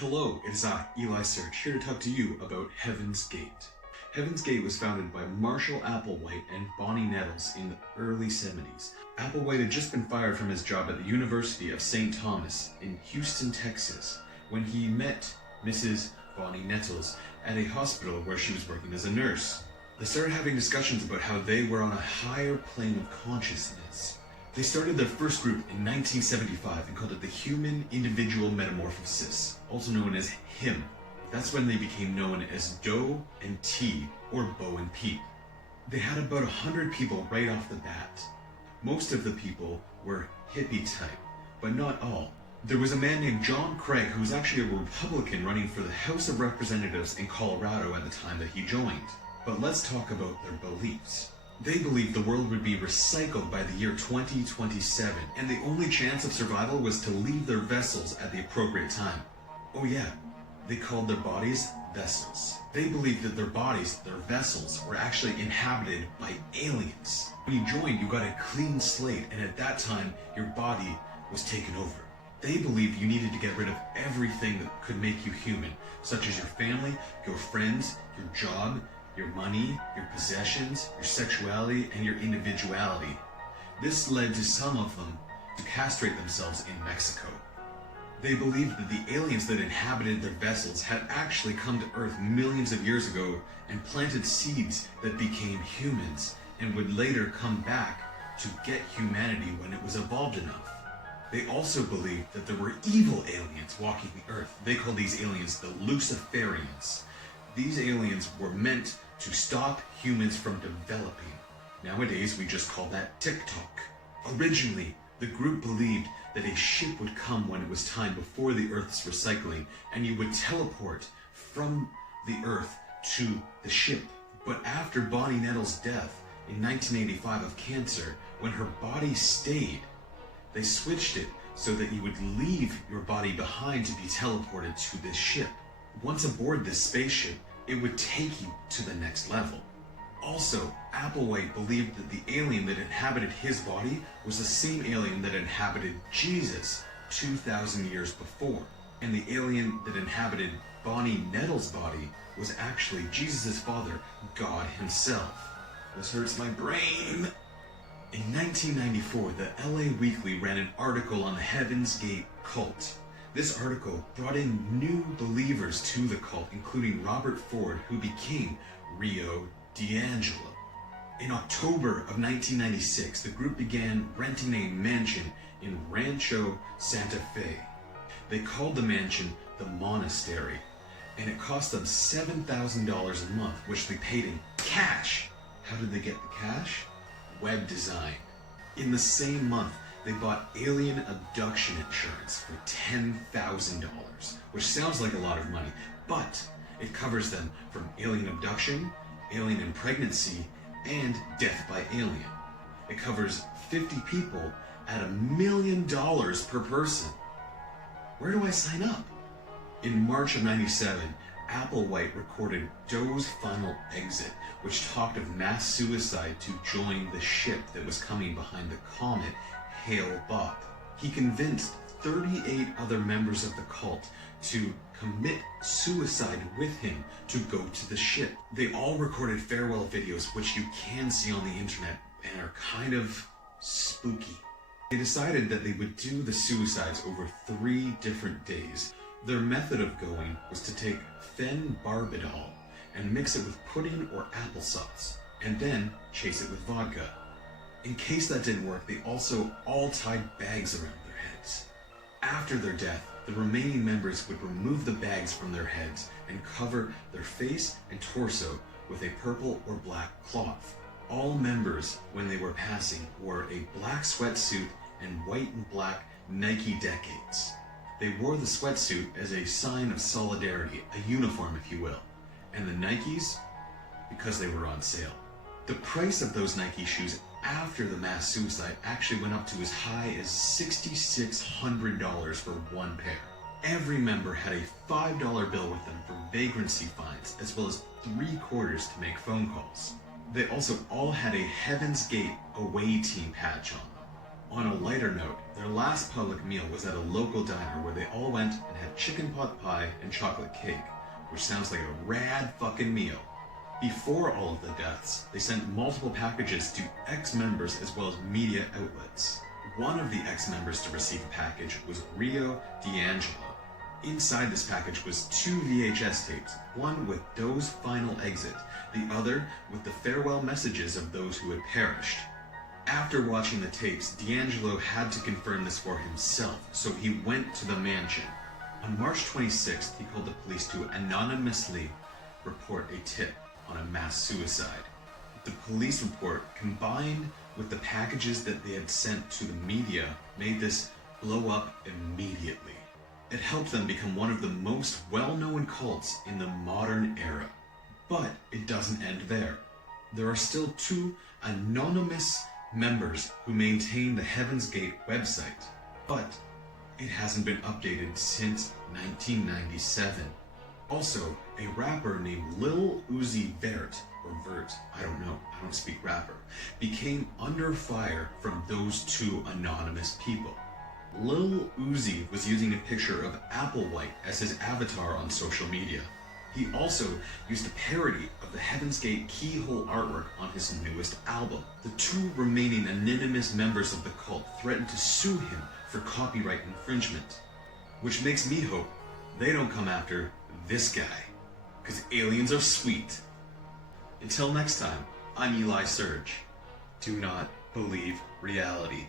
Hello, it is I, Eli Search, here to talk to you about Heaven's Gate. Heaven's Gate was founded by Marshall Applewhite and Bonnie Nettles in the early 70s. Applewhite had just been fired from his job at the University of St. Thomas in Houston, Texas, when he met Mrs. Bonnie Nettles at a hospital where she was working as a nurse. They started having discussions about how they were on a higher plane of consciousness. They started their first group in 1975 and called it the Human Individual Metamorphosis, also known as H.I.M. That's when they became known as Doe and T, or Bo and Peep. They had about 100 people right off the bat. Most of the people were hippie type, but not all. There was a man named John Craig who was actually a Republican running for the House of Representatives in Colorado at the time that he joined. But let's talk about their beliefs. They believed the world would be recycled by the year 2027, and the only chance of survival was to leave their vessels at the appropriate time. Oh yeah, they called their bodies vessels. They believed that their bodies, their vessels, were actually inhabited by aliens. When you joined, you got a clean slate, and at that time, your body was taken over. They believed you needed to get rid of everything that could make you human, such as your family, your friends, your job, your money, your possessions, your sexuality, and your individuality. This led to some of them to castrate themselves in Mexico. They believed that the aliens that inhabited their vessels had actually come to Earth millions of years ago and planted seeds that became humans and would later come back to get humanity when it was evolved enough. They also believed that there were evil aliens walking the Earth. They called these aliens the Luciferians. These aliens were meant to stop humans from developing. Nowadays, we just call that TikTok. Originally, the group believed that a ship would come when it was time before the Earth's recycling, and you would teleport from the Earth to the ship. But after Bonnie Nettles' death in 1985 of cancer, when her body stayed, they switched it so that you would leave your body behind to be teleported to this ship. Once aboard this spaceship, it would take you to the next level. Also, Applewhite believed that the alien that inhabited his body was the same alien that inhabited Jesus 2,000 years before. And the alien that inhabited Bonnie Nettles' body was actually Jesus' father, God himself. This hurts my brain. In 1994, the LA Weekly ran an article on the Heaven's Gate cult. This article brought in new believers to the cult, including Robert Ford, who became Rio D'Angelo. In October of 1996, the group began renting a mansion in Rancho Santa Fe. They called the mansion the Monastery, and it cost them $7,000 a month, which they paid in cash. How did they get the cash? Web design. In the same month, they bought alien abduction insurance for $10,000, which sounds like a lot of money, but it covers them from alien abduction, alien impregnancy, and death by alien. It covers 50 people at $1 million per person. Where do I sign up? In March of '97, Applewhite recorded Doe's Final Exit, which talked of mass suicide to join the ship that was coming behind the comet Hale-Bopp. He convinced 38 other members of the cult to commit suicide with him to go to the ship. They all recorded farewell videos, which you can see on the internet and are kind of spooky. They decided that they would do the suicides over 3 different days. Their method of going was to take phenobarbital and mix it with pudding or applesauce, and then chase it with vodka. In case that didn't work, they also all tied bags around their heads. After their death, the remaining members would remove the bags from their heads and cover their face and torso with a purple or black cloth. All members, when they were passing, wore a black sweatsuit and white and black Nike decades. They wore the sweatsuit as a sign of solidarity, a uniform if you will, and the Nikes because they were on sale. The price of those Nike shoes after the mass suicide actually went up to as high as $6,600 for one pair. Every member had a $5 bill with them for vagrancy fines, as well as 3 quarters to make phone calls. They also all had a Heaven's Gate away team patch on them. On a lighter note, their last public meal was at a local diner where they all went and had chicken pot pie and chocolate cake, which sounds like a rad fucking meal. Before all of the deaths, they sent multiple packages to ex-members as well as media outlets. One of the ex-members to receive a package was Rio D'Angelo. Inside this package was 2 VHS tapes, one with Doe's final exit, the other with the farewell messages of those who had perished. After watching the tapes, D'Angelo had to confirm this for himself, so he went to the mansion. On March 26th, he called the police to anonymously report a tip on a mass suicide. The police report, combined with the packages that they had sent to the media, made this blow up immediately. It helped them become one of the most well-known cults in the modern era. But it doesn't end there. There are still 2 anonymous members who maintain the Heaven's Gate website, but it hasn't been updated since 1997. Also, a rapper named Lil Uzi Vert, or Vert, I don't know, I don't speak rapper, became under fire from those 2 anonymous people. Lil Uzi was using a picture of Applewhite as his avatar on social media. He also used a parody of the Heaven's Gate keyhole artwork on his newest album. The 2 remaining anonymous members of the cult threatened to sue him for copyright infringement, which makes me hope they don't come after this guy, because aliens are sweet. Until next time, I'm Eli Surge. Do not believe reality.